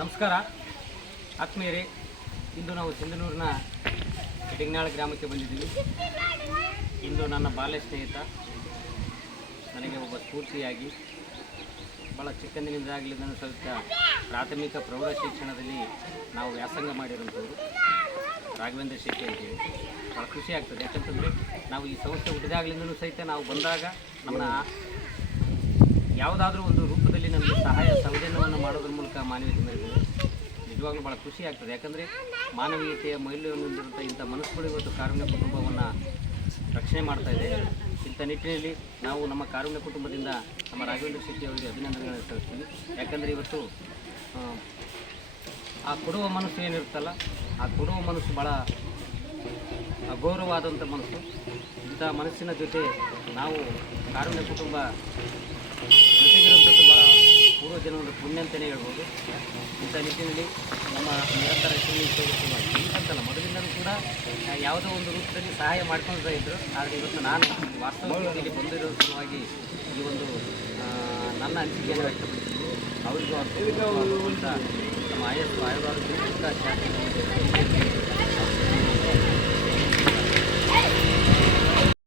ನಮಸ್ಕಾರ ಆತ್ಮೀಯರೇ, ಇಂದು ನಾವು ಸಿಂಧನೂರಿನ ಡಿಗ್ನಾಳ ಗ್ರಾಮಕ್ಕೆ ಬಂದಿದ್ದೀವಿ. ಇಂದು ನನ್ನ ಬಾಲ್ಯ ಸ್ನೇಹಿತ, ನನಗೆ ಒಬ್ಬ ಸ್ಫೂರ್ತಿಯಾಗಿ ಭಾಳ ಚಿಕ್ಕಂದಿನಿಂದಾಗಲಿದ್ದನ್ನು ಸ್ವಲ್ಪ ಪ್ರಾಥಮಿಕ ಪ್ರೌಢ ಶಿಕ್ಷಣದಲ್ಲಿ ನಾವು ವ್ಯಾಸಂಗ ಮಾಡಿರುವಂಥವ್ರು ರಾಘವೇಂದ್ರ ಶೆಟ್ಟಿ ಅಂತೇಳಿ. ಭಾಳ ಖುಷಿ ಆಗ್ತದೆ. ಯಾಕಂತಂದರೆ ನಾವು ಈ ಸಂಸ್ಥೆ ಹುಟ್ಟಿದಾಗಲಿಂದಲೂ ಸಹಿತ ನಾವು ಬಂದಾಗ ನಮ್ಮನ್ನ ಯಾವುದಾದ್ರೂ ಒಂದು ರೂಪದಲ್ಲಿ ನಮಗೆ ಸಹಾಯ ಸೌಜನ್ಯವನ್ನು ಮಾಡೋದ್ರ ಮೂಲಕ ಮಾನವೀಯತೆ ಮೆರೆದಿದೆ. ನಿಜವಾಗ್ಲೂ ಭಾಳ ಖುಷಿ ಆಗ್ತದೆ. ಯಾಕಂದರೆ ಮಾನವೀಯತೆಯ ಮೌಲ್ಯವನ್ನು ಹೊಂದಿರುವಂಥ ಇಂಥ ಮನಸ್ಸುಗಳು ಇವತ್ತು ಕಾರುಣ್ಯ ಕುಟುಂಬವನ್ನು ರಕ್ಷಣೆ ಮಾಡ್ತಾ ಇದೆ. ಇಂಥ ನಿಟ್ಟಿನಲ್ಲಿ ನಾವು ನಮ್ಮ ಕಾರುಣ್ಯ ಕುಟುಂಬದಿಂದ ನಮ್ಮ ರಾಘವೇಂದ್ರ ಶೆಟ್ಟಿ ಅವರಿಗೆ ಅಭಿನಂದನೆಗಳನ್ನು ಸಲ್ಲಿಸ್ತೀವಿ. ಯಾಕಂದರೆ ಇವತ್ತು ಆ ಕೊಡುವ ಮನಸ್ಸು ಏನಿರುತ್ತಲ್ಲ, ಆ ಕೊಡುವ ಮನಸ್ಸು ಭಾಳ ಅಗೌರವವಾದಂಥ ಮನಸ್ಸು. ಇಂಥ ಮನಸ್ಸಿನ ಜೊತೆ ನಾವು ಕಾರುಣ್ಯ ಕುಟುಂಬ ಜೊತೆಗಿರುವಂಥದ್ದು ಭಾಳ ಪೂರ್ವಜನರ ಪುಣ್ಯ ಅಂತಲೇ ಹೇಳ್ಬೋದು. ಇಂಥ ನಿಟ್ಟಿನಲ್ಲಿ ನಮ್ಮ ನಿರಂತರ ಅಂತಲ್ಲ, ಮೊದಲಿಂದಲೂ ಕೂಡ ಯಾವುದೋ ಒಂದು ರೂಪದಲ್ಲಿ ಸಹಾಯ ಮಾಡ್ಕೊಳ್ತಾ ಇದ್ದರು. ಆದರೆ ಇವತ್ತು ನಾನು ವಾಸ್ತವವಾಗಿ ಬಂದಿರೋ ಸಲುವಾಗಿ ಈ ಒಂದು ನನ್ನ ಅನಿಸಿಕೆಯನ್ನು ವ್ಯಕ್ತಪಡಿಸಿದ್ದು ಅವರಿಗೂ ಅಂತ ನಮ್ಮ ಆಯೋಗ